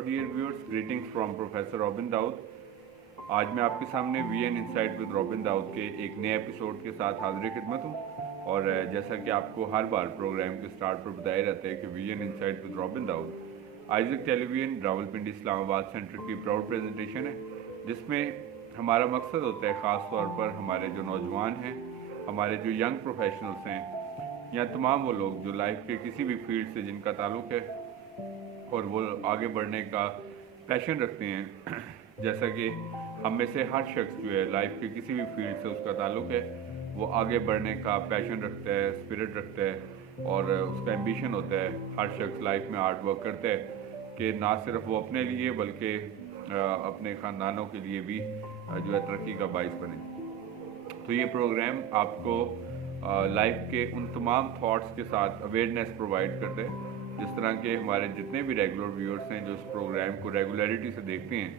Hello dear viewers, greetings from professor Robin Dawood. आज मैं आपके सामने VN insight with Robin Dawood के एक नए एपिसोड के साथ हाजिर खिदमत हूँ। और जैसा कि आपको हर बार प्रोग्राम के स्टार्ट पर बताया जाता है कि VN insight with Robin Dawood Isaac television Rawalpindi Islamabad centre की प्राउड प्रेजेंटेशन है, जिसमें हमारा मकसद होता है ख़ास तौर पर हमारे जो नौजवान हैं, हमारे जो यंग प्रोफेशनल्स हैं, या तमाम वो लोग जो लाइफ के किसी भी फील्ड से जिनका ताल्लुक़ है और वो आगे बढ़ने का पैशन रखते हैं। जैसा कि हम में से हर शख्स जो है लाइफ के किसी भी फील्ड से उसका ताल्लुक़ है, वो आगे बढ़ने का पैशन रखता है, स्पिरिट रखता है और उसका एम्बिशन होता है। हर शख्स लाइफ में हार्ड वर्क करता है कि ना सिर्फ वो अपने लिए बल्कि अपने ख़ानदानों के लिए भी जो है तरक्की का बाइस बने। तो ये प्रोग्राम आपको लाइफ के उन तमाम थॉट्स के साथ अवेयरनेस प्रोवाइड करता है। जिस तरह के हमारे जितने भी रेगुलर व्यूअर्स हैं जो इस प्रोग्राम को रेगुलरिटी से देखते हैं,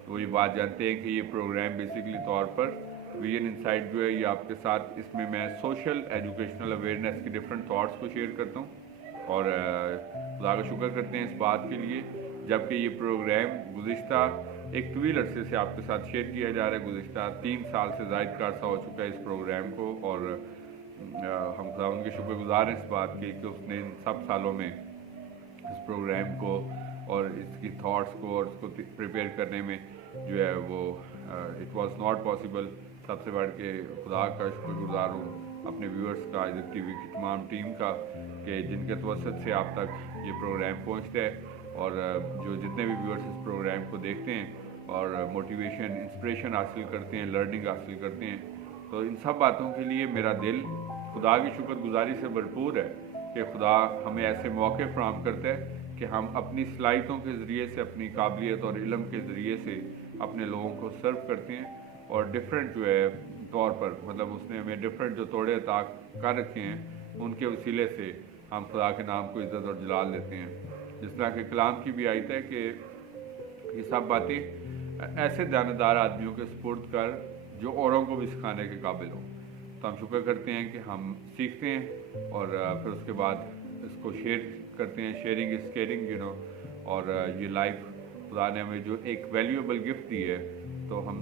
तो वो ये बात जानते हैं कि ये प्रोग्राम बेसिकली तौर पर वीएन इनसाइट जो है ये आपके साथ, इसमें मैं सोशल एजुकेशनल अवेयरनेस के डिफरेंट थॉट्स को शेयर करता हूँ और खुदा का शुक्र करते हैं इस बात के लिए, जबकि ये प्रोग्राम गुज़िश्ता एक तवील अरसे से आपके साथ शेयर किया जा रहा है। गुज़िश्ता 3 साल से ज़ायद का अरसा हो चुका है इस प्रोग्राम को और हम खुदा उनके शुक्रगुजार हैं इस बात के कि उसने इन सब सालों में इस प्रोग्राम को और इसकी थॉट्स को और इसको प्रिपेयर करने में जो है वो इट वाज नॉट पॉसिबल। सबसे बढ़ के खुदा का शुक्रगुजार हूँ अपने व्यूअर्स का, आइजक टीवी की तमाम टीम का, कि जिनके तवसत से आप तक ये प्रोग्राम पहुँचता है और जो जितने भी व्यूअर्स इस प्रोग्राम को देखते हैं और मोटिवेशन इंस्पिरेशन हासिल करते हैं, लर्निंग हासिल करते हैं, तो इन सब बातों के लिए मेरा दिल खुदा की शुक्रगुजारी से भरपूर है कि खुदा हमें ऐसे मौके फराहम करता है कि हम अपनी सलाहियतों के ज़रिए से, अपनी काबिलियत और इल्म के ज़रिए से अपने लोगों को सर्व करते हैं और डिफरेंट जो है तौर पर, मतलब उसने हमें डिफरेंट जो तोड़े अता कर रखे हैं उनके वसीले से हम खुदा के नाम को इज़्ज़त और जलाल देते हैं। जिस तरह के कलाम की भी आयत है कि ये सब बातें ऐसे दानेदार आदमियों के सुपुर्द कर जो औरों को भी सिखाने के काबिल हों। तो हम शुक्र करते हैं कि हम सीखते हैं और फिर उसके बाद इसको शेयर करते हैं। Sharing is caring, you know. और ये लाइफ खुदा ने हमें जो एक वैल्यूएबल गिफ्ट दी है, तो हम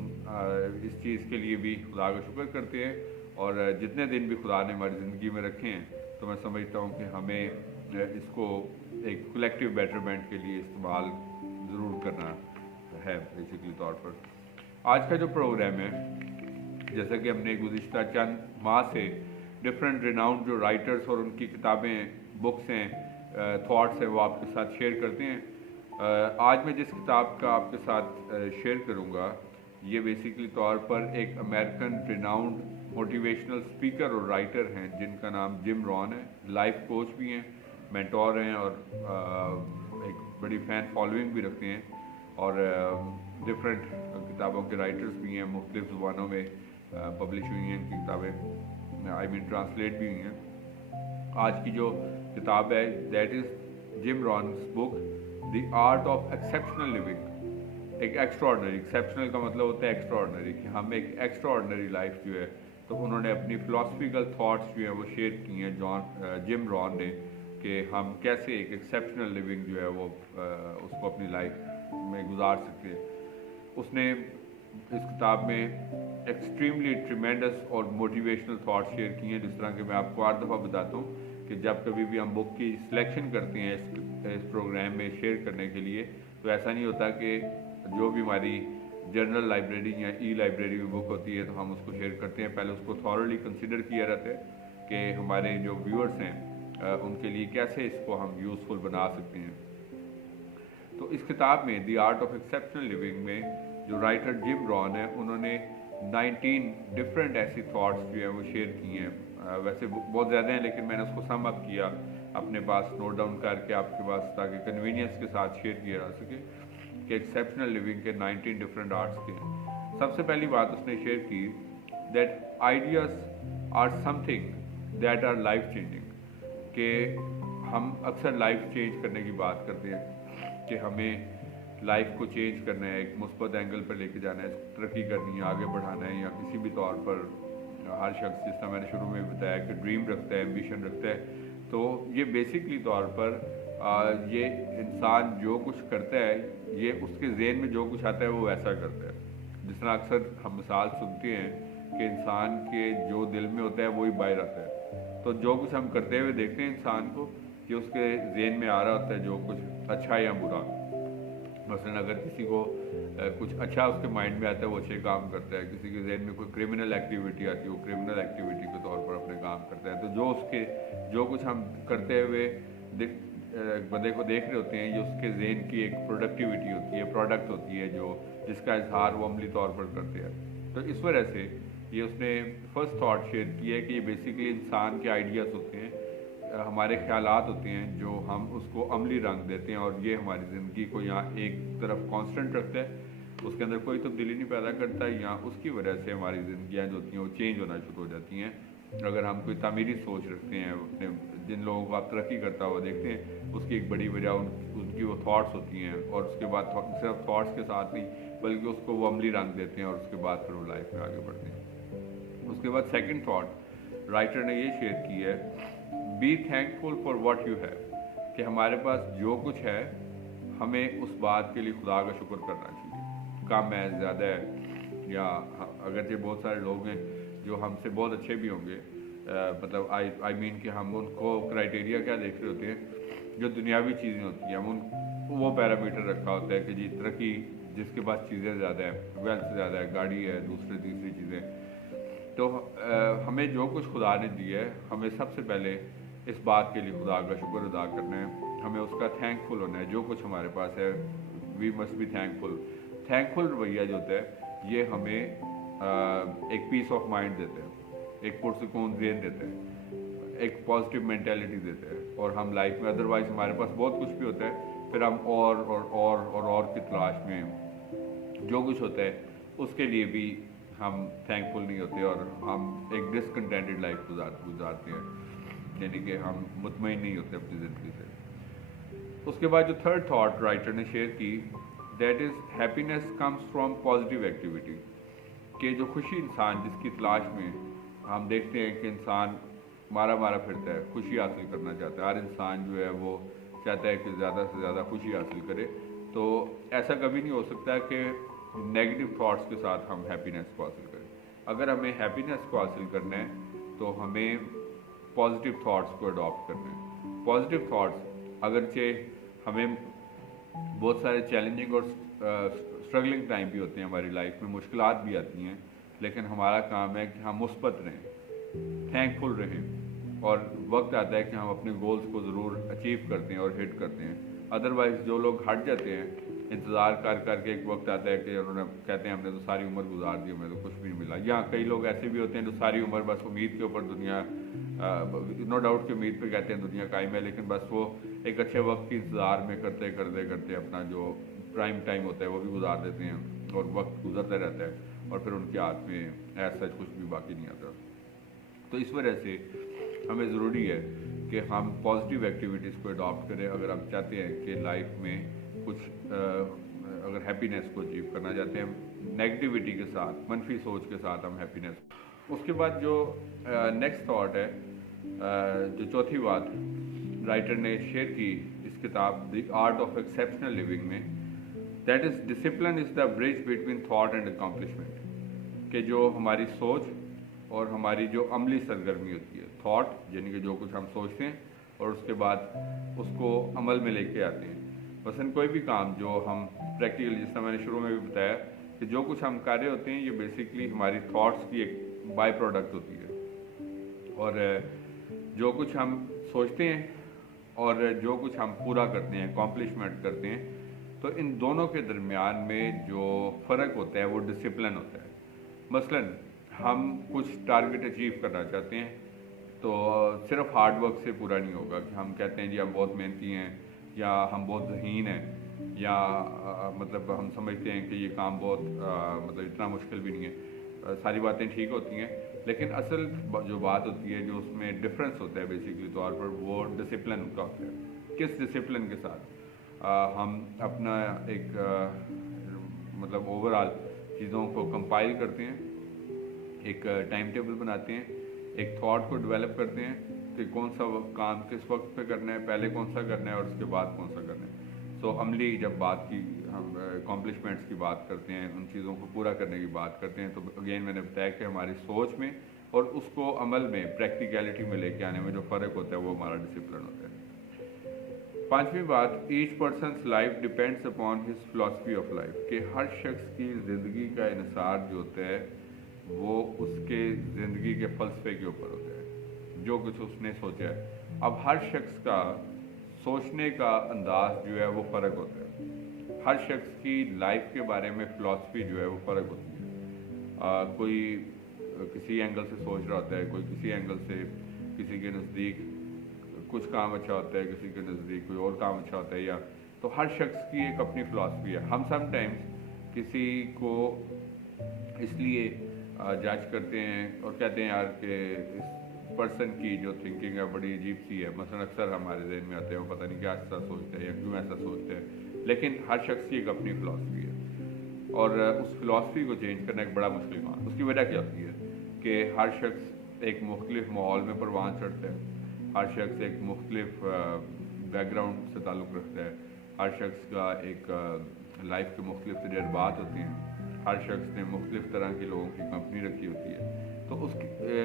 इस चीज़ के लिए भी खुदा का शुक्र करते हैं। और जितने दिन भी खुदा ने हमारी ज़िंदगी में रखे हैं, तो मैं समझता हूँ कि हमें इसको एक कलेक्टिव बेटरमेंट के लिए इस्तेमाल ज़रूर करना है। बेसिकली तौर पर आज का जो प्रोग्राम है, जैसा कि हमने गुज़िश्ता चंद माह से डिफरेंट रिनाउंड जो राइटर्स और उनकी किताबें, बुक्स हैं, थॉट्स हैं, वो आपके साथ शेयर करते हैं। आज मैं जिस किताब का आपके साथ शेयर करूंगा, ये बेसिकली तौर पर एक अमेरिकन रिनाउंड मोटिवेशनल स्पीकर और राइटर हैं जिनका नाम जिम रॉन है। लाइफ कोच भी हैं, मेंटोर हैं और एक बड़ी फ़ैन फॉलोइंग भी रखते हैं और डिफरेंट किताबों के राइटर्स भी हैं, मुख्तलिफ ज़ुबानों में पब्लिश हुई हैं इनकी किताबें, ट्रांसलेट भी हुई हैं। आज की जो किताब है that is gym Ron's book the art of exceptional living. एक एक्स्ट्राऑर्डिनरी, एक्सेप्शनल का मतलब होता है एक्स्ट्राऑर्डिनरी, कि हम एक एक्स्ट्राऑर्डिनरी लाइफ जो है, तो उन्होंने अपनी फ़िलासफ़िकल थॉट्स जो है वो शेयर की हैं जिम रॉन ने, कि हम कैसे एक एक्सेप्शनल लिविंग जो है वो उसको अपनी लाइफ में गुजार सकते हैं। उसने इस किताब में एक्सट्रीमली ट्रिमेंडस और मोटिवेशनल थॉट्स शेयर किए हैं। जिस तरह के मैं आपको हर दफ़ा बताता हूँ कि जब कभी भी हम बुक की सिलेक्शन करते हैं इस प्रोग्राम में शेयर करने के लिए, तो ऐसा नहीं होता कि जो भी हमारी जनरल लाइब्रेरी या ई लाइब्रेरी में बुक होती है तो हम उसको शेयर करते हैं। पहले उसको थॉरली कंसिडर किया जाता है कि हमारे जो व्यूअर्स हैं उनके लिए कैसे इसको हम यूज़फुल बना सकते हैं। तो इस किताब में the art of exceptional living में जो राइटर जिम रॉन है, उन्होंने 19 डिफरेंट ऐसी थॉट्स जो है वो शेयर की हैं। वैसे बहुत ज़्यादा हैं, लेकिन मैंने उसको सम अप किया अपने पास, नोट डाउन करके आपके पास, ताकि कन्वीनियंस के साथ शेयर किया जा सके कि एक्सेप्शनल लिविंग के 19 डिफरेंट आर्ट्स के। सबसे पहली बात उसने शेयर की that ideas are something that are life changing, कि हम अक्सर लाइफ चेंज करने की बात करते हैं कि हमें लाइफ को चेंज करना है, एक मुस्बत एंगल पर लेके जाना है, तरक्की करनी है, आगे बढ़ाना है, या किसी भी तौर पर हर शख्स, जिस तरह मैंने शुरू में बताया कि ड्रीम रखता है, एम्बिशन रखता है। तो ये बेसिकली तौर पर ये इंसान जो कुछ करता है ये उसके ज़हन में जो कुछ आता है वो वैसा करता है। जिस तरह अक्सर हम मिसाल सुनते हैं कि इंसान के जो दिल में होता है वही बाहर आता है। तो जो कुछ हम करते हुए देखते हैं इंसान को कि उसके ज़हन में आ रहा होता है जो कुछ अच्छा या बुरा। मसलन अगर किसी को कुछ अच्छा उसके माइंड में आता है वो अच्छे काम करता है, किसी के जहन में कोई क्रिमिनल एक्टिविटी आती है वो क्रिमिनल एक्टिविटी के तौर पर अपने काम करता है। तो जो कुछ हम करते हुए बंदे को देख रहे होते हैं, ये उसके जहन की एक प्रोडक्टिविटी होती है, प्रोडक्ट होती है जो जिसका इजहार वो अमली तौर पर करते हैं। तो इस वजह से ये उसने फर्स्ट थाट शेयर किया है कि ये बेसिकली इंसान के आइडियाज़ होते हैं, हमारे ख्यालात होते हैं जो हम उसको अमली रंग देते हैं और ये हमारी ज़िंदगी को यहाँ एक तरफ कांस्टेंट रखता है, उसके अंदर कोई तब्दीली नहीं पैदा करता है। यहाँ उसकी वजह से हमारी ज़िंदगियाँ जो होती हैं वो चेंज होना शुरू हो जाती हैं। अगर हम कोई तामीरी सोच रखते हैं, अपने जिन लोगों को आप तरक्की करता हुआ देखते हैं, उसकी एक बड़ी वजह उनकी वो थाट्स होती हैं, और उसके बाद सिर्फ थाट्स के साथ नहीं बल्कि उसको वो अमली रंग देते हैं और उसके बाद फिर वो लाइफ में आगे बढ़ते हैं। उसके बाद सेकंड थाट राइटर ने ये शेयर की है, be thankful for what you have, कि हमारे पास जो कुछ है हमें उस बात के लिए खुदा का शुक्र करना चाहिए। कम है, ज़्यादा है, या अगरचे बहुत सारे लोग हैं जो हमसे बहुत अच्छे भी होंगे, मतलब आई मीन कि हम उनको क्राइटेरिया क्या देख रहे होते हैं, जो दुनियावी चीज़ें होती हैं, हम उन वो पैरामीटर रखा होता है कि जी तरक्की, जिसके पास चीज़ें ज़्यादा है, वेल्थ ज़्यादा है, गाड़ी है, दूसरी तीसरी चीज़ें। तो हमें जो कुछ खुदा ने दिया है हमें सबसे पहले इस बात के लिए खुदा का शुक्र अदा करना है, हमें उसका थैंकफुल होना है। जो कुछ हमारे पास है we must be thankful. Thankful रवैया जो होता है ये हमें एक पीस ऑफ माइंड देते हैं, एक पुरसकून ज़हन देते हैं, एक पॉजिटिव मेंटालिटी देते हैं, और हम लाइफ में अदरवाइज़ हमारे पास बहुत कुछ भी होता है, फिर हम और की तलाश में जो कुछ होता है उसके लिए भी हम थैंकफुल नहीं होते और हम एक डिसकंटेंटेड लाइफ गुजारते हैं, यानी कि हम मुतमईन नहीं होते अपनी ज़िंदगी से। उसके बाद जो थर्ड थाट राइटर ने शेयर की, that is happiness comes from positive activity, कि जो खुशी इंसान जिसकी तलाश में हम देखते हैं कि इंसान मारा फिरता है, खुशी हासिल करना चाहता है, हर इंसान जो है वो चाहता है कि ज़्यादा से ज़्यादा खुशी हासिल करे। तो ऐसा कभी नहीं हो सकता कि नेगेटिव थॉट्स के साथ हम हैप्पीनेस को हासिल करें। अगर हमें हैप्पीनेस को हासिल करना है तो हमें पॉजिटिव थॉट्स को अडॉप्ट करना है। पॉजिटिव थॉट्स अगरचे हमें बहुत सारे चैलेंजिंग और स्ट्रगलिंग टाइम भी होते हैं हमारी लाइफ में, मुश्किलात भी आती हैं, लेकिन हमारा काम है कि हम मुस्बत रहें, थैंकफुल रहें, और वक्त आता है कि हम अपने गोल्स को ज़रूर अचीव करते हैं और हिट करते हैं। अदरवाइज़ जो लोग हट जाते हैं, इंतज़ार कर एक वक्त आता है कि उन्होंने कहते हैं हमने तो सारी उम्र गुजार दी, हमें तो कुछ भी नहीं मिला। या कई लोग ऐसे भी होते हैं जो सारी उम्र बस उम्मीद के ऊपर दुनिया, नो डाउट की उम्मीद पे कहते हैं दुनिया कायम है, लेकिन बस वो एक अच्छे वक्त की इंतज़ार में करते अपना जो प्राइम टाइम होता है वो भी गुजार देते हैं, और वक्त गुजरता रहता है और फिर उनके हाथ में ऐसा कुछ भी बाकी नहीं आता। तो इस वजह से हमें ज़रूरी है कि हम पॉजिटिव एक्टिविटीज़ को अडॉप्ट करें अगर हम चाहते हैं कि लाइफ में कुछ अगर हैप्पीनेस को अचीव करना चाहते हैं। नेगेटिविटी के साथ, मनफी सोच के साथ हम हैप्पीनेस। उसके बाद जो नेक्स्ट थॉट है, जो चौथी बात राइटर ने शेयर की इस किताब the art of exceptional living में, that is discipline is the bridge between thought and accomplishment, कि जो हमारी सोच और हमारी जो अमली सरगर्मी होती है, थॉट यानी कि जो कुछ हम सोचते हैं और उसके बाद उसको अमल में लेके आते हैं। मसलन कोई भी काम जो हम प्रैक्टिकली, जिस तरह मैंने शुरू में भी बताया कि जो कुछ हम कर रहे होते हैं ये बेसिकली हमारी थॉट्स की एक बाय प्रोडक्ट होती है, और जो कुछ हम सोचते हैं और जो कुछ हम पूरा करते हैं, अकॉम्प्लिशमेंट करते हैं, तो इन दोनों के दरमियान में जो फ़र्क होता है वो डिसिप्लिन होता है। मसलन हम कुछ टारगेट अचीव करना चाहते हैं तो सिर्फ हार्ड वर्क से पूरा नहीं होगा कि हम कहते हैं जी हम बहुत मेहनती हैं या हम बहुत ज़हीन हैं, या मतलब हम समझते हैं कि ये काम बहुत मतलब इतना मुश्किल भी नहीं है। सारी बातें ठीक होती हैं, लेकिन असल जो बात होती है, जो उसमें डिफरेंस होता है बेसिकली तौर पर, वो डिसिप्लिन का होता है। किस डिसिप्लिन के साथ हम अपना एक मतलब ओवरऑल चीज़ों को कंपाइल करते हैं, एक टाइम टेबल बनाते हैं, एक थॉट को डेवलप करते हैं कि कौन सा काम किस वक्त पे करना है, पहले कौन सा करना है और उसके बाद कौन सा करना है। तो अमली जब बात की हम अकॉम्प्लिशमेंट्स की बात करते हैं, उन चीज़ों को पूरा करने की बात करते हैं, तो अगेन मैंने बताया कि हमारी सोच में और उसको अमल में प्रैक्टिकलिटी में लेके आने में जो फ़र्क होता है वो हमारा डिसिप्लिन होता है। पांचवी बात, each persons life depends upon his philosophy of life, कि हर शख्स की ज़िंदगी का इन्हिसार जो होता है वो उसके ज़िंदगी के फ़लसफ़े के ऊपर होता है, जो कुछ उसने सोचा है। अब हर शख्स का सोचने का अंदाज जो है वो फ़र्क होता है, हर शख्स की लाइफ के बारे में फ़िलॉसफी जो है वो फ़र्क होती है। कोई किसी एंगल से सोच रहा होता है, कोई किसी एंगल से, किसी के नज़दीक कुछ काम अच्छा होता है, किसी के नज़दीक कोई और काम अच्छा होता है, या तो हर शख्स की एक अपनी फ़िलॉसफी है। हम समटाइम्स किसी को इसलिए जज करते हैं और कहते हैं यार कि इस पर्सन की जो थिंकिंग है बड़ी अजीब सी है, मसलन अक्सर हमारे जहन में आते हैं वो पता नहीं क्या ऐसा सोचते हैं या क्यों ऐसा सोचते हैं, लेकिन हर शख्स की एक अपनी फ़िलॉसफी है और उस फिलॉसफी को चेंज करना एक बड़ा मुश्किल काम है। उसकी वजह क्या होती है कि हर शख्स एक मुख्तलिफ माहौल में परवान चढ़ता है, हर शख्स एक मुख्तलिफ बैकग्राउंड से ताल्लुक़ रखता है, हर शख्स का एक लाइफ के मुख्तलिफ तजर्बात होते हैं, हर शख्स ने मुख्तलिफ तरह के लोगों की कंपनी रखी होती है, तो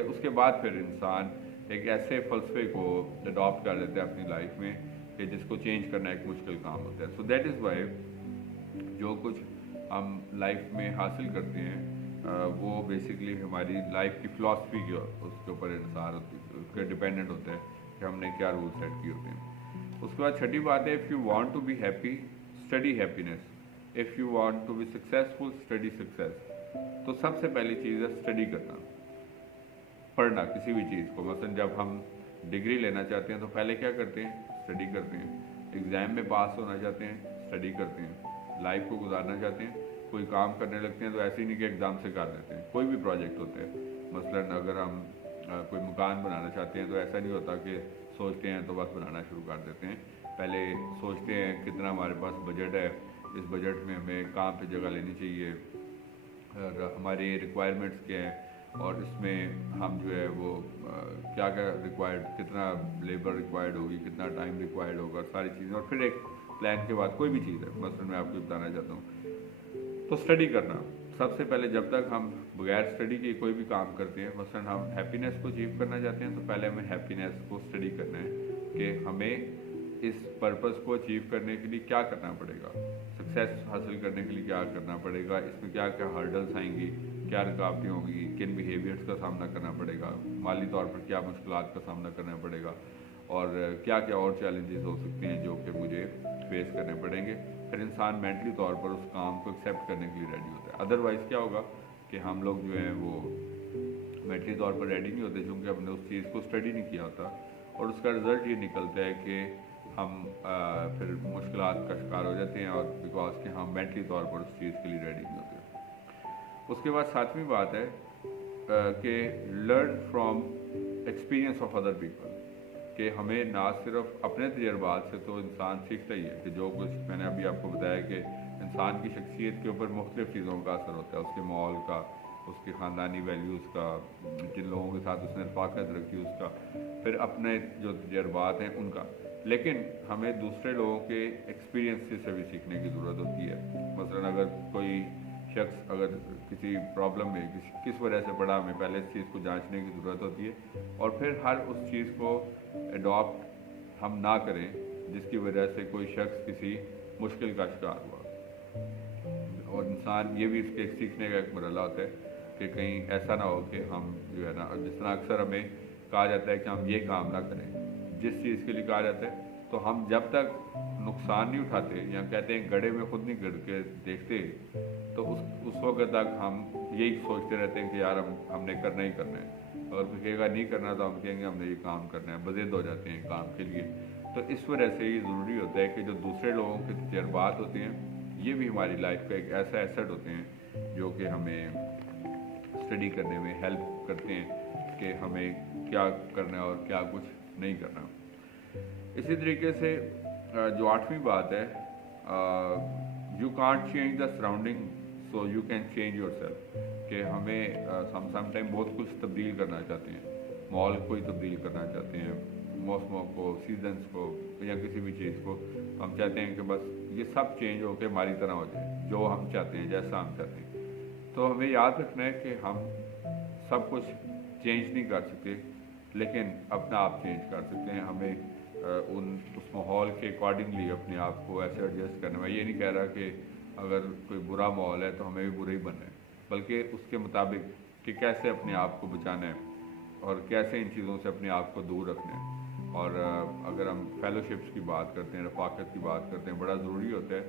उसके बाद फिर इंसान एक ऐसे फ़लसफ़े को अडॉप्ट कर लेता है अपनी लाइफ में कि जिसको चेंज करना एक मुश्किल काम होता है। सो दैट इज़ वाई जो कुछ हम लाइफ में हासिल करते हैं वो बेसिकली हमारी लाइफ की फ़िलॉसफी की उसके ऊपर इंसार होती है, उसके डिपेंडेंट होता है कि हमने क्या रूल सेट किए होते हैं। उसके बाद छठी बात है, if you want to be happy study happiness, if you want to be successful study success. तो सबसे पहली चीज़ है स्टडी करना, पढ़ना किसी भी चीज़ को। मसलन जब हम डिग्री लेना चाहते हैं तो पहले क्या करते हैं, स्टडी करते हैं। एग्ज़ाम में पास होना चाहते हैं, स्टडी करते हैं। लाइफ को गुजारना चाहते हैं, कोई काम करने लगते हैं तो ऐसे ही नहीं कि एग्ज़ाम से कर लेते हैं। कोई भी प्रोजेक्ट होते हैं, मसलन अगर हम कोई मकान बनाना चाहते हैं तो ऐसा नहीं होता कि सोचते हैं तो बस बनाना शुरू कर देते हैं। पहले सोचते हैं कितना हमारे पास बजट है, इस बजट में हमें कहाँ पे जगह लेनी चाहिए और हमारे रिक्वायरमेंट्स क्या हैं और इसमें हम जो है वो क्या क्या रिक्वायर्ड, कितना लेबर रिक्वायर्ड होगी, कितना टाइम रिक्वायर्ड होगा, सारी चीज़ें। और फिर एक प्लान के बाद कोई भी चीज़ है, मसलन मैं आपको बताना चाहता हूँ, तो स्टडी करना सबसे पहले। जब तक हम बगैर स्टडी के कोई भी काम करते हैं, मसलन हम हैप्पीनेस को अचीव करना चाहते हैं तो पहले हमें हैप्पीनेस को स्टडी करना है कि हमें इस पर्पस को अचीव करने के लिए क्या करना पड़ेगा, सक्सेस हासिल करने के लिए क्या करना पड़ेगा, इसमें क्या क्या हर्डल्स आएंगी, क्या रुकावटें होंगी, किन बिहेवियर्स का सामना करना पड़ेगा, माली तौर पर क्या मुश्किलात का सामना करना पड़ेगा और क्या क्या और चैलेंजेस हो सकते हैं जो कि मुझे फेस करने पड़ेंगे। फिर इंसान मेंटली तौर पर उस काम को एक्सेप्ट करने के लिए रेडी होता है। अदरवाइज़ क्या होगा कि हम लोग जो हैं वो मेंटली तौर पर रेडी नहीं होते क्योंकि हमने उस चीज़ को स्टडी नहीं किया होता और उसका रिज़ल्ट ये निकलता है कि हम फिर मुश्किलात का शिकार हो जाते हैं और बिकॉज कि हम मेंटली तौर पर उस चीज़ के लिए रेडी नहीं होते। उसके बाद सातवीं बात है कि learn from experience of other people, कि हमें ना सिर्फ अपने तजर्बात से तो इंसान सीखता ही है कि जो कुछ मैंने अभी आपको बताया कि इंसान की शख्सियत के ऊपर मुख्तलिफ़ चीज़ों का असर होता है, उसके माहौल का, उसके ख़ानदानी वैल्यूज़ का, जिन लोगों के साथ उसने रफ़ाक़त रखी उसका, फिर अपने जो तजर्बात हैं उनका। लेकिन हमें दूसरे लोगों के एक्सपीरियंस से भी सीखने की ज़रूरत होती है। मसलन अगर कोई शख्स अगर किसी प्रॉब्लम में किस वजह से पड़ा, हमें पहले इस चीज़ को जांचने की ज़रूरत होती है और फिर हर उस चीज़ को एडॉप्ट हम ना करें जिसकी वजह से कोई शख्स किसी मुश्किल का शिकार हुआ। और इंसान ये भी इसके सीखने का एक मरहला होता है कि कहीं ऐसा ना हो कि हम जो है ना, जिस तरह अक्सर हमें कहा जाता है कि हम ये काम ना करें, जिस चीज़ के लिए कहा जाता है, तो हम जब तक नुकसान नहीं उठाते या कहते हैं गड्ढे में खुद नहीं गिर के देखते, तो उस वक्त तक हम यही सोचते रहते हैं कि यार हमने करना ही करना है। अगर कोई कहेगा नहीं करना तो हम कहेंगे हमने ये काम करना है, बज़िद हो जाते हैं काम के लिए। तो इस वजह से ये ज़रूरी होता है कि जो दूसरे लोगों के तजर्बात होते हैं ये भी हमारी लाइफ का एक ऐसा एसेट होते हैं जो कि हमें स्टडी करने में हेल्प करते हैं कि हमें क्या करना है और क्या कुछ नहीं करना। इसी तरीके से जो आठवीं बात है, you can't change the surrounding so you can change your self, कि हमें हम समटाइम बहुत कुछ तब्दील करना चाहते हैं, माहौल को ही तब्दील करना चाहते हैं, मौसमों को, सीजन्स को या किसी भी चीज़ को हम चाहते हैं कि बस ये सब चेंज होकर हमारी तरह हो जाए, जो हम चाहते हैं, जैसा हम चाहते हैं। तो हमें याद रखना है कि हम सब कुछ चेंज नहीं कर सकते, लेकिन अपना आप चेंज कर सकते हैं। हमें उस माहौल के अकॉर्डिंगली अपने आप को ऐसे एडजस्ट करना। मैं ये नहीं कह रहा कि अगर कोई बुरा माहौल है तो हमें भी बुरा ही बनना है, बल्कि उसके मुताबिक कि कैसे अपने आप को बचाना है और कैसे इन चीज़ों से अपने आप को दूर रखना है। और अगर हम फेलोशिप्स की बात करते हैं, रफाकत की बात करते हैं, बड़ा ज़रूरी होता है।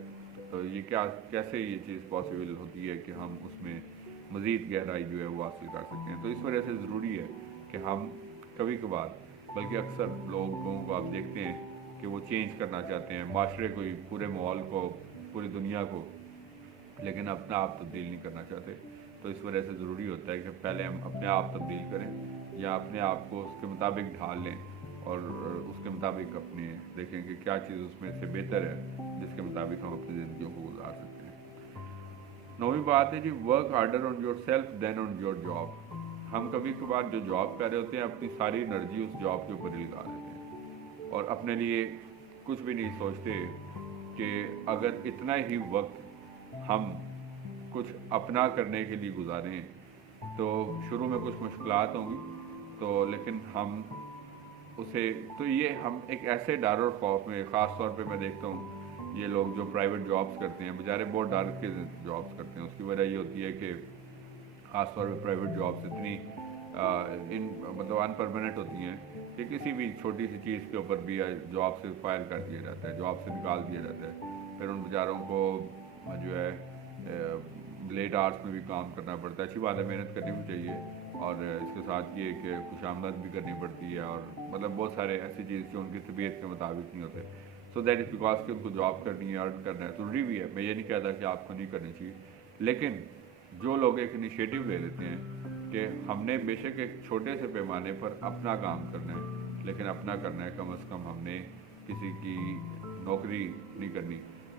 तो ये कैसे ये चीज़ पॉसिबल होती है कि हम उसमें मज़ीद गहराई जो है वो हासिल कर सकते हैं। तो इस वजह से ज़रूरी है कि हम कभी कभार, बल्कि अक्सर लोगों को आप देखते हैं कि वो चेंज करना चाहते हैं माशरे को, पूरे माहौल को, पूरी दुनिया को, लेकिन अपना आप तब्दील नहीं करना चाहते। तो इस वजह से ज़रूरी होता है कि पहले हम अपने आप तब्दील करें या अपने आप को उसके मुताबिक ढाल लें और उसके मुताबिक अपने देखें कि क्या चीज़ उसमें से बेहतर है जिसके मुताबिक हम अपनी ज़िंदगियों को गुजार सकते हैं। नौवीं बात है जी, work harder on your self then on your job. हम कभी कभार जो जॉब कर रहे होते हैं अपनी सारी एनर्जी उस जॉब के ऊपर ही लगा देते हैं और अपने लिए कुछ भी नहीं सोचते कि अगर इतना ही वक्त हम कुछ अपना करने के लिए गुजारें तो शुरू में कुछ मुश्किलात होंगी, तो लेकिन हम उसे, तो ये हम एक ऐसे डर और खौफ में, ख़ास तौर पे मैं देखता हूँ ये लोग जो प्राइवेट जॉब्स करते हैं बेचारे बहुत डर के जॉब्स करते हैं। उसकी वजह ये होती है कि ख़ास तौर पे प्राइवेट जॉब्स इतनी मतलब अनपरमानेंट होती हैं कि किसी भी छोटी सी चीज़ के ऊपर भी जॉब से फायर कर दिया जाता है, जॉब से निकाल दिया जाता है। फिर उन बेचारों को जो है लेट आवर्स में भी काम करना पड़ता है। अच्छी बात है, मेहनत करनी भी चाहिए और इसके साथ ये कि खुशामद भी करनी पड़ती है और मतलब बहुत सारे ऐसी चीज़ जो उनकी तबीयत के मुताबिक नहीं होते। सो दैट इज़ बिकॉज कि उनको जॉब करनी है, अर्न करना है, ज़रूरी भी है। मैं ये नहीं कहता कि आपको नहीं करनी चाहिए, लेकिन जो लोग एक इनिशिएटिव ले लेते हैं कि हमने बेशक एक छोटे से पैमाने पर अपना काम करना है, लेकिन अपना करना है, कम से कम हमने किसी की नौकरी नहीं करनी,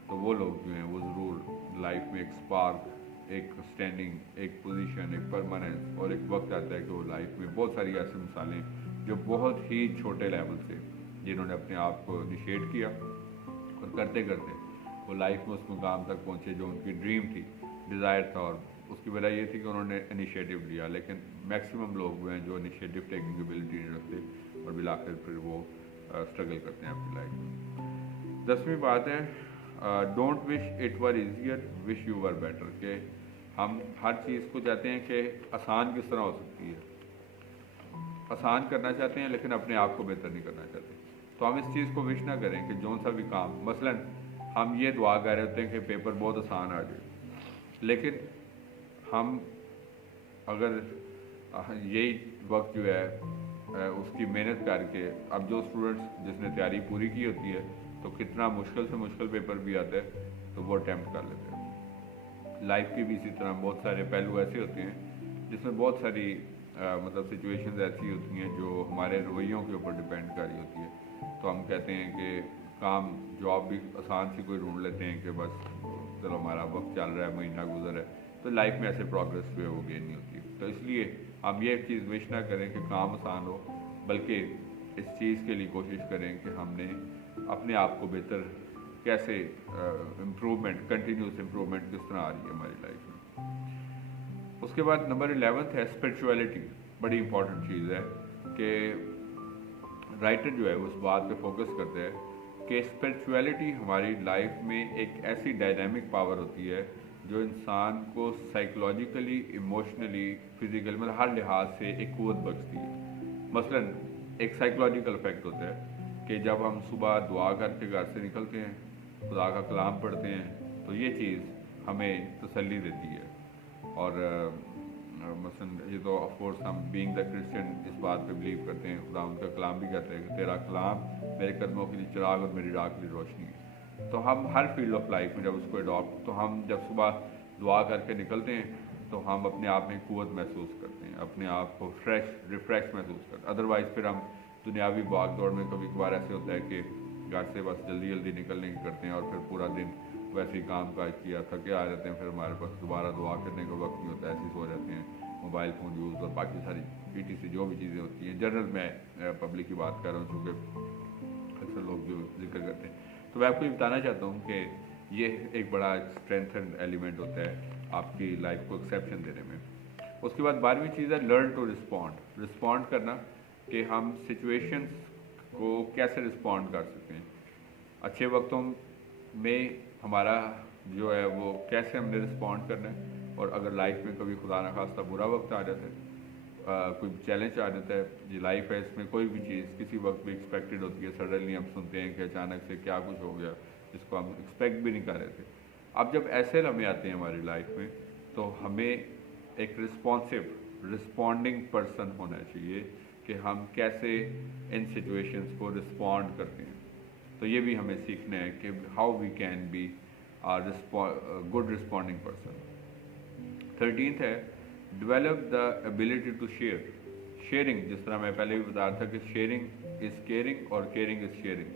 तो वो लोग जो हैं वो ज़रूर लाइफ में एक स्पार्क, एक स्टैंडिंग, एक पोजीशन, एक परमानेंस, और एक वक्त आता है कि वो लाइफ में बहुत सारी ऐसी मिसालें जो बहुत ही छोटे लेवल से जिन्होंने अपने आप को इनिशिएट किया और करते करते वो लाइफ में उस मुकाम तक पहुँचे जो उनकी ड्रीम थी, डिज़ायर था। और उसकी वजह ये थी कि उन्होंने इनिशिएटिव लिया, लेकिन मैक्सिमम लोग वो हैं जो इनिशिएटिव टेकिंग एबिलिटी नहीं रखते और बिलाकर फिर वो स्ट्रगल करते हैं अपनी लाइफ में। 10वीं बात है, don't wish it were easier, wish you were better. के हम हर चीज़ को चाहते हैं कि आसान किस तरह हो सकती है, आसान करना चाहते हैं लेकिन अपने आप को बेहतर नहीं करना चाहते। तो हम इस चीज़ को विश ना करें कि जो सा भी काम, मसलन हम ये दुआ कर रहे होते हैं कि पेपर बहुत आसान आ जाए, लेकिन हम अगर यही वक्त जो है उसकी मेहनत करके, अब जो स्टूडेंट्स जिसने तैयारी पूरी की होती है तो कितना मुश्किल से मुश्किल पेपर भी आता है तो वो अटैम्प्ट कर लेते हैं। लाइफ की भी इसी तरह बहुत सारे पहलू ऐसे होते हैं जिसमें बहुत सारी मतलब सिचुएशंस ऐसी होती हैं जो हमारे रवैयों के ऊपर डिपेंड कर रही होती है। तो हम कहते हैं कि काम, जॉब भी आसान सी कोई ढूंढ लेते हैं कि बस चलो हमारा वक्त चल रहा है, महीना गुजर है, तो लाइफ में ऐसे प्रोग्रेस जो है वो गेन नहीं होती। तो इसलिए हम ये चीज़ विश ना करें कि काम आसान हो, बल्कि इस चीज़ के लिए कोशिश करें कि हमने अपने आप को बेहतर कैसे, इम्प्रूवमेंट, कंटिन्यूस इम्प्रूवमेंट किस तरह आ रही है हमारी लाइफ में। उसके बाद नंबर 11 है स्पिरिचुअलिटी। बड़ी इंपॉर्टेंट चीज़ है कि राइटर जो है उस बात पे फोकस करते हैं कि स्पिरिचुअलिटी हमारी लाइफ में एक ऐसी डायनामिक पावर होती है जो इंसान को साइकोलॉजिकली, इमोशनली, फिजिकली, मतलब हर लिहाज से एक क़ुव्वत बख्शती है। मसलन एक साइकोलॉजिकल इफेक्ट होता है कि जब हम सुबह दुआ करके घर से निकलते हैं, खुदा का कलाम पढ़ते हैं, तो ये चीज़ हमें तसल्ली देती है। और मसलन ये तो ऑफ कोर्स हम बीइंग द क्रिश्चियन इस बात पे बिलीव करते हैं, खुदा उनका कलाम भी कहते हैं कि तेरा कलाम मेरे कदमों के लिए चिराग और मेरी राह के लिए रोशनी है। तो हम हर फील्ड ऑफ लाइफ में जब उसको अडॉप्ट, तो हम जब सुबह दुआ करके निकलते हैं तो हम अपने आप में क़ुव्वत महसूस करते हैं, अपने आप को रिफ़्रेश महसूस करते हैं। अदरवाइज़ फिर हम दुनियावी भाग दौड़ में कभी कभार ऐसे होता है कि घर से बस जल्दी जल्दी निकलने की करते हैं और फिर पूरा दिन वैसे ही काम काज किया, थके आ जाते हैं, फिर हमारे पास दोबारा दुआ करने का वक्त नहीं होता, ऐसे ही सो जाते हैं। मोबाइल फ़ोन यूज़ और बाकी सारी ETC जो भी चीज़ें होती हैं। जनरल मैं पब्लिक की बात कर रहा हूँ क्योंकि अक्सर लोग जो जिक्र करते हैं। तो मैं आपको ये बताना चाहता हूँ कि ये एक बड़ा स्ट्रेंथन एलिमेंट होता है आपकी लाइफ को एक्सेप्शन देने में। उसके बाद 12वीं चीज़ है लर्न टू रिस्पॉन्ड करना, कि हम सिचुएशंस को कैसे रिस्पॉन्ड कर सकते हैं। अच्छे वक्तों में हमारा जो है वो कैसे हमने रिस्पॉन्ड करना है, और अगर लाइफ में कभी खुदा ना खास्ता बुरा वक्त आ जाता है, कोई चैलेंज आ जाता है, ये लाइफ है, इसमें कोई भी चीज़ किसी वक्त भी एक्सपेक्टेड होती है, सडनली हम सुनते हैं कि अचानक से क्या कुछ हो गया जिसको हम एक्सपेक्ट भी नहीं कर रहे थे। अब जब ऐसे लम्हे आते हैं हमारी लाइफ में, तो हमें एक रिस्पॉन्डिंग पर्सन होना चाहिए कि हम कैसे इन सिचुएशंस को रिस्पॉन्ड करते हैं। तो ये भी हमें सीखना है कि how we can be good responding person. 13th है develop the ability to sharing. जिस तरह मैं पहले भी बता रहा था कि शेयरिंग इज़ केयरिंग और केयरिंग इज़ शेयरिंग।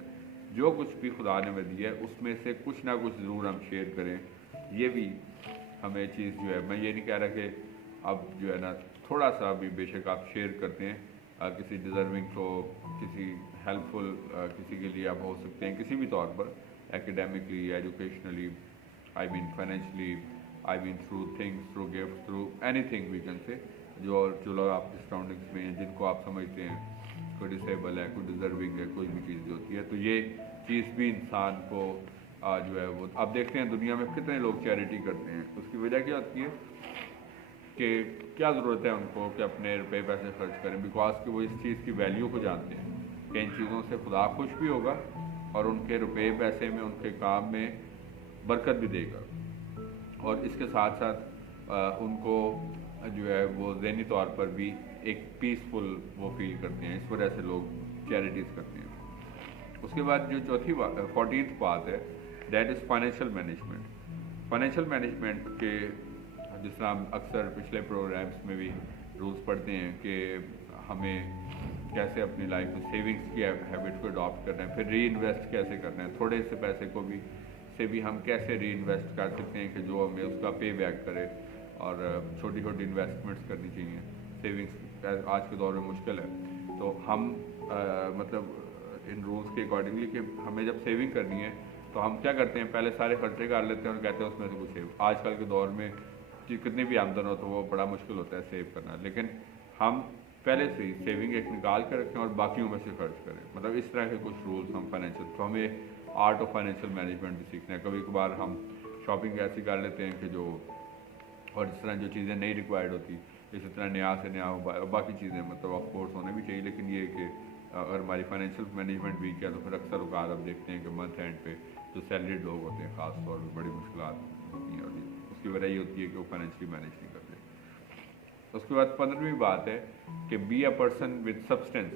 जो कुछ भी खुदा ने हमें दिया है उसमें से कुछ ना कुछ ज़रूर हम शेयर करें। ये भी हमें चीज़ जो है, मैं ये नहीं कह रहा कि अब जो है ना थोड़ा सा भी बेशक आप शेयर करते हैं किसी डिज़र्विंग को, किसी हेल्पफुल किसी के लिए आप हो सकते हैं किसी भी तौर पर, academically, educationally, I mean financially, I mean through things, through gift, through anything we can say. जो लोग आपके सराउंडिंग्स में हैं जिनको आप समझते हैं कोई डिसेबल है, कोई डिज़र्विंग है, कोई भी चीज़ होती है, तो ये चीज़ भी इंसान को जो है वो, आप देखते हैं दुनिया में कितने लोग चैरिटी करते हैं। उसकी वजह क्या होती है कि क्या ज़रूरत है उनको कि अपने रुपए पैसे खर्च करें, बिकॉज कि वो इस चीज़ की वैल्यू को जानते हैं कि इन चीज़ों से खुदा खुश भी होगा और उनके रुपए पैसे में, उनके काम में बरकत भी देगा, और इसके साथ साथ उनको जो है वो ज़हनी तौर पर भी एक पीसफुल वो फील करते हैं। इस वजह से लोग चैरिटीज़ करते हैं। उसके बाद जो 14th बात है दैट इज़ फाइनेंशियल मैनेजमेंट के, जिस तरह हम अक्सर पिछले प्रोग्राम्स में भी रूल्स पढ़ते हैं कि हमें कैसे अपनी लाइफ में सेविंग्स की हैबिट को अडॉप्ट करना है, फिर री इन्वेस्ट कैसे करना है, थोड़े से पैसे को भी हम कैसे री इन्वेस्ट कर सकते हैं कि जो हमें उसका पे बैक करे, और छोटी छोटी इन्वेस्टमेंट्स करनी चाहिए। सेविंग्स आज के दौर में मुश्किल है, तो हम मतलब इन रूल्स के अकॉर्डिंगली कि हमें जब सेविंग करनी है तो हम क्या करते हैं, पहले सारे खर्चे कर लेते हैं और कहते हैं उसमें से कुछ सेव। आजकल के दौर में कितनी भी आमदन हो तो वो बड़ा मुश्किल होता है सेव करना, लेकिन हम पहले से ही सेविंग एक निकाल कर रखें और बाकियों में से खर्च करें। मतलब इस तरह के कुछ रूल्स हम फाइनेंशियल, तो हमें आर्ट ऑफ फाइनेंशियल मैनेजमेंट भी सीखना है। कभी कभार हम शॉपिंग ऐसी कर लेते हैं कि जो, और इस तरह जो चीज़ें नहीं रिक्वायर्ड होती, इसी तरह नया से नया बाकी चीज़ें मतलब ऑफ कोर्स होने भी चाहिए, लेकिन ये कि अगर हमारी फाइनेंशियल मैनेजमेंट वीक है तो फिर अक्सर औकात आप देखते हैं कि मंथ एंड पे जो सैलरीड लोग होते हैं ख़ास तौर पर बड़ी मुश्किलात होती हैं, और उसकी वजह ये होती है कि वो फाइनेंशियली मैनेज नहीं करते। उसके बाद 15वीं बात है कि be a person with substance,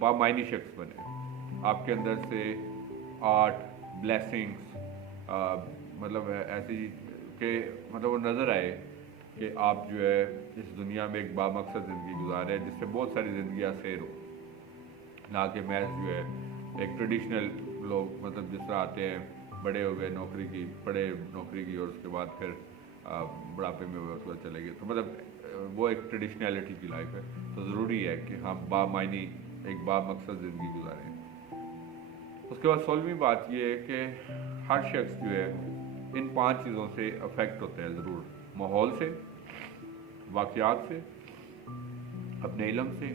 बामायनी शख्स बने। आपके अंदर से आर्ट, ब्लेसिंग्स, मतलब ऐसी कि मतलब वो नज़र आए कि आप जो है इस दुनिया में एक बामकसद ज़िंदगी गुजार रहे हैं जिससे बहुत सारी ज़िंदगियाँ सैर हो, ना कि मैच जो है एक ट्रेडिशनल लोग मतलब जिस तरह आते हैं बड़े हो गए पढ़े नौकरी की और उसके बाद फिर बुढ़ापे में उसके बाद चले गए, तो मतलब वो एक ट्रेडिशनैलिटी की लाइफ है। तो ज़रूरी है कि हम बामायनी एक बामकसद ज़िंदगी गुजारें। उसके बाद 16वीं बात ये है कि हर शख्स जो है इन 5 चीज़ों से अफेक्ट होता है ज़रूर, माहौल से, वाक़यात से, अपने इल्म से,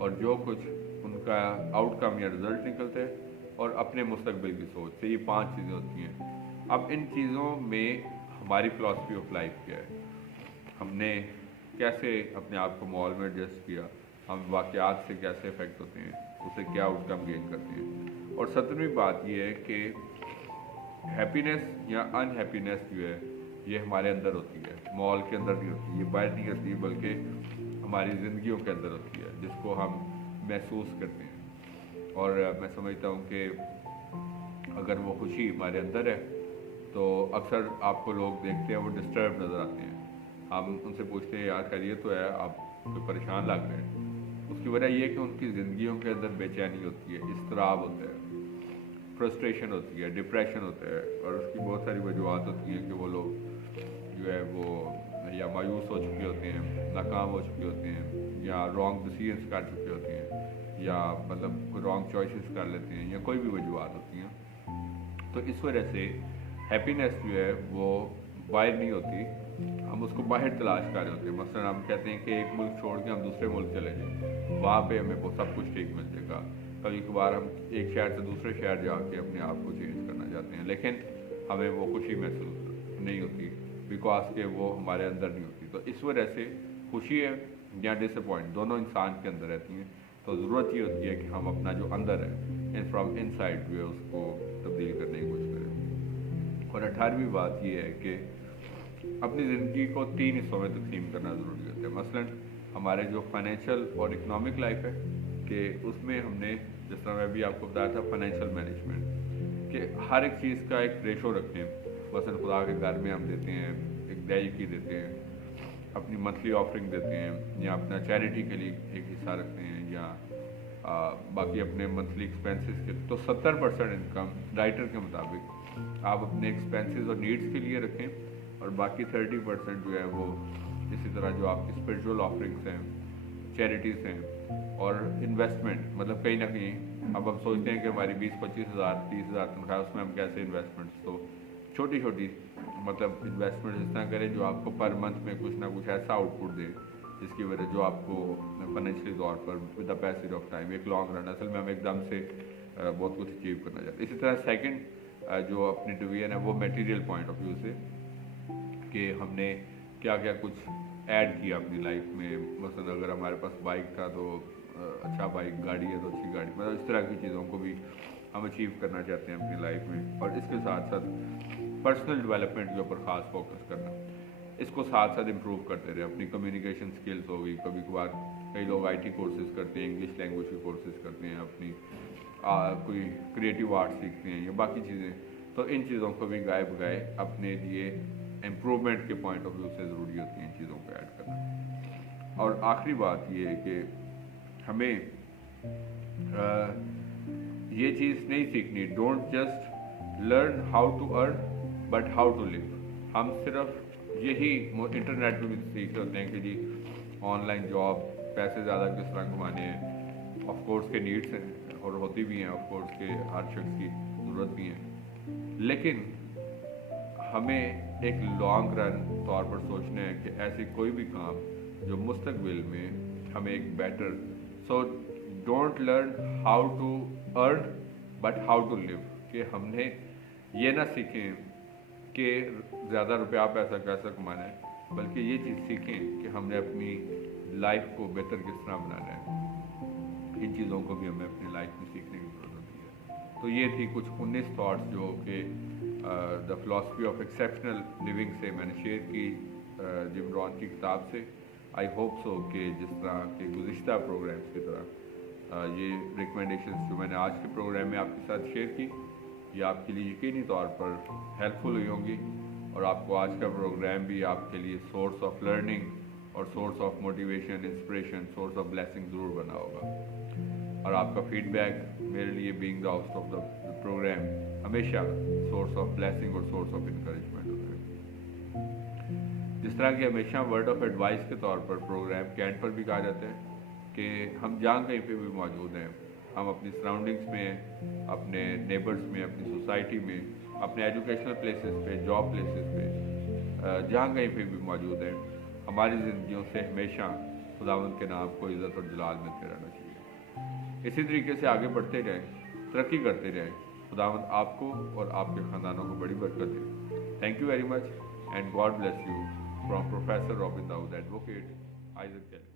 और जो कुछ उनका आउटकम या रिज़ल्ट निकलता है, और अपने मुस्तकबिल की सोच से। ये 5 चीज़ें होती हैं। अब इन चीज़ों में हमारी फ़िलासफ़ी ऑफ लाइफ क्या है, हमने कैसे अपने आप को माहौल में एडजस्ट किया, हम वाक़यात से कैसे अफेक्ट होते हैं, उससे क्या आउटकम गेन करते हैं। और 17वीं बात ये है कि हैप्पीनेस या अनहैप्पीनेस जो है ये हमारे अंदर होती है, माहौल के अंदर नहीं होती, ये बाहर नहीं होती, बल्कि हमारी ज़िंदगियों के अंदर होती है जिसको हम महसूस करते हैं। और मैं समझता हूँ कि अगर वो खुशी हमारे अंदर है तो अक्सर आपको लोग देखते हैं वो डिस्टर्ब नज़र आते हैं, हम उनसे पूछते हैं यार खैरियत तो है, आप कोई परेशान लग रहे हैं। उसकी वजह ये है कि उनकी ज़िंदगियों के अंदर बेचैनी होती है, इज़्तिराब होता है, फ्रस्ट्रेशन होती है, डिप्रेशन होता है, और उसकी बहुत सारी वजूहत होती हैं कि वो लोग जो है वो या मायूस हो चुके होते हैं, नाकाम हो चुके होते हैं, या रॉन्ग डिसीजंस कर चुके होते हैं, या मतलब रॉन्ग चॉइसेस कर लेते हैं, या कोई भी वजूहत होती हैं। तो इस वजह से हैप्पीनेस जो है वो बाहर नहीं होती, हम उसको बाहर तलाश कर रहे होते हैं। मसलन हम कहते हैं कि एक मुल्क छोड़ के हम दूसरे मुल्क चले जाएँ, वहाँ पे हमें वो सब कुछ ठीक मिल जाएगा। कभी कभार हम एक शहर से दूसरे शहर जाके अपने आप को चेंज करना चाहते हैं, लेकिन हमें वो खुशी महसूस नहीं होती, बिकॉज के वो हमारे अंदर नहीं होती। तो इस वजह से खुशी है या डिसअपॉइंट दोनों इंसान के अंदर रहती हैं। तो ज़रूरत ये होती है कि हम अपना जो अंदर है फ्रॉम इनसाइड जो है उसको तब्दील करने की कोशिश करें। और 18वीं बात ये है कि अपनी ज़िंदगी को 3 हिस्सों में तकसीम करना ज़रूरी होता है। मसलन हमारे जो फाइनेंशियल और इकोनॉमिक लाइफ है कि उसमें हमने, जिस तरह मैं भी आपको बताया था, फाइनेंशियल मैनेजमेंट कि हर एक चीज़ का एक रेशो रखें। मसलन खुदा के घर में हम देते हैं, एक दही की देते हैं, अपनी मंथली ऑफरिंग देते हैं, या अपना चैरिटी के लिए एक हिस्सा रखते हैं, या बाकी अपने मंथली एक्सपेंसेस के। तो 70% इनकम राइटर के मुताबिक आप अपने एक्सपेंसेस और नीड्स के लिए रखें, और बाकी 30% जो है वो इसी तरह जो आपकी स्पिरिचुअल ऑफरिंग्स हैं, चैरिटीज़ हैं, और इन्वेस्टमेंट। मतलब कहीं ना कहीं अब हम सोचते हैं कि हमारी 20-25 हज़ार 30 हज़ार तनख्वाह, उसमें हम कैसे इन्वेस्टमेंट्स, तो छोटी छोटी मतलब इन्वेस्टमेंट इस तरह करें जो आपको पर मंथ में कुछ ना कुछ ऐसा आउटपुट दे जिसकी वजह जो आपको फाइनेंशियली तौर पर with the passage of time, एक लॉन्ग रन, असल में हम एकदम से बहुत कुछ अचीव करना चाहते हैं। इसी तरह सेकंड जो अपनी डिवीजन है वो मटेरियल पॉइंट ऑफ व्यू से कि हमने क्या क्या कुछ ऐड किया अपनी लाइफ में। मसलन अगर हमारे पास बाइक था तो अच्छा बाइक, गाड़ी है तो अच्छी गाड़ी, मतलब इस तरह की चीज़ों को भी हम अचीव करना चाहते हैं अपनी लाइफ में। और इसके साथ साथ पर्सनल डेवलपमेंट के ऊपर ख़ास फोकस करना, इसको साथ साथ इम्प्रूव करते रहे। अपनी कम्युनिकेशन स्किल्स हो गई, कभी कभार कई लोग IT कोर्सेज करते हैं, इंग्लिश लैंग्वेज के कोर्सेज करते हैं, अपनी कोई क्रिएटिव आर्ट सीखते हैं, या बाकी चीज़ें। तो इन चीज़ों को भी गाए बगाए अपने लिए इम्प्रूवमेंट के पॉइंट ऑफ व्यू से ज़रूरी होती है इन चीज़ों को ऐड करना। और आखिरी बात ये है कि हमें ये चीज़ नहीं सीखनी, don't just learn how to earn but how to live. हम सिर्फ यही इंटरनेट पे भी सीख रहे होते हैं कि जी ऑनलाइन जॉब, पैसे ज़्यादा किस तरह कमाने हैं। ऑफ कोर्स के नीड्स हैं और होती भी हैं, ऑफ कोर्स के हर शख्स की ज़रूरत भी है, लेकिन हमें एक लॉन्ग रन तौर पर सोचना है कि ऐसे कोई भी काम जो मुस्तकबिल में हमें एक better, so don't learn how to earn but how to live, कि हमने ये ना सीखें कि ज़्यादा रुपया पैसा कैसे कमाना है, बल्कि ये चीज़ सीखें कि हमने अपनी लाइफ को बेहतर किस तरह बनाना है। इन चीज़ों को भी हमें अपनी लाइफ में सीखने की ज़रूरत होती है। तो ये थी कुछ 19 थॉट्स जो कि the philosophy of exceptional living से मैंने शेयर की, जिम रॉन की किताब से। आई होप सो कि जिस तरह के गुज़िश्ता प्रोग्राम्स की तरह ये रिकमेंडेशंस जो मैंने आज के प्रोग्राम में आपके साथ शेयर की, ये आपके लिए यकीनी तौर पर हेल्पफुल हुई होंगी, और आपको आज का प्रोग्राम भी आपके लिए सोर्स ऑफ लर्निंग और source of motivation, inspiration, source of blessing ज़रूर बना होगा। और आपका फीडबैक मेरे लिए being the host of the programme हमेशा सोर्स ऑफ ब्लेसिंग और सोर्स ऑफ इंकरेजमेंट होता है। जिस तरह कि हमेशा वर्ड ऑफ एडवाइस के तौर पर प्रोग्राम के एंड पर भी कहा जाता है कि हम जहाँ कहीं पे भी मौजूद हैं, हम अपनी सराउंडिंग्स में, अपने नेबर्स में, अपनी सोसाइटी में, अपने एजुकेशनल प्लेसेस पे, जॉब प्लेसेस पे, जहाँ कहीं पे भी मौजूद हैं, हमारी ज़िंदगियों से हमेशा खुदावंद के नाम को इज़्ज़त और जलाल मिलते रहना चाहिए। इसी तरीके से आगे बढ़ते रहें, तरक्की करते रहें। खुदावंद आपको और आपके ख़ानदानों को बड़ी बरकत दे। Thank you very much and God bless you from professor Robin Daud, advocate Isaac Kelly.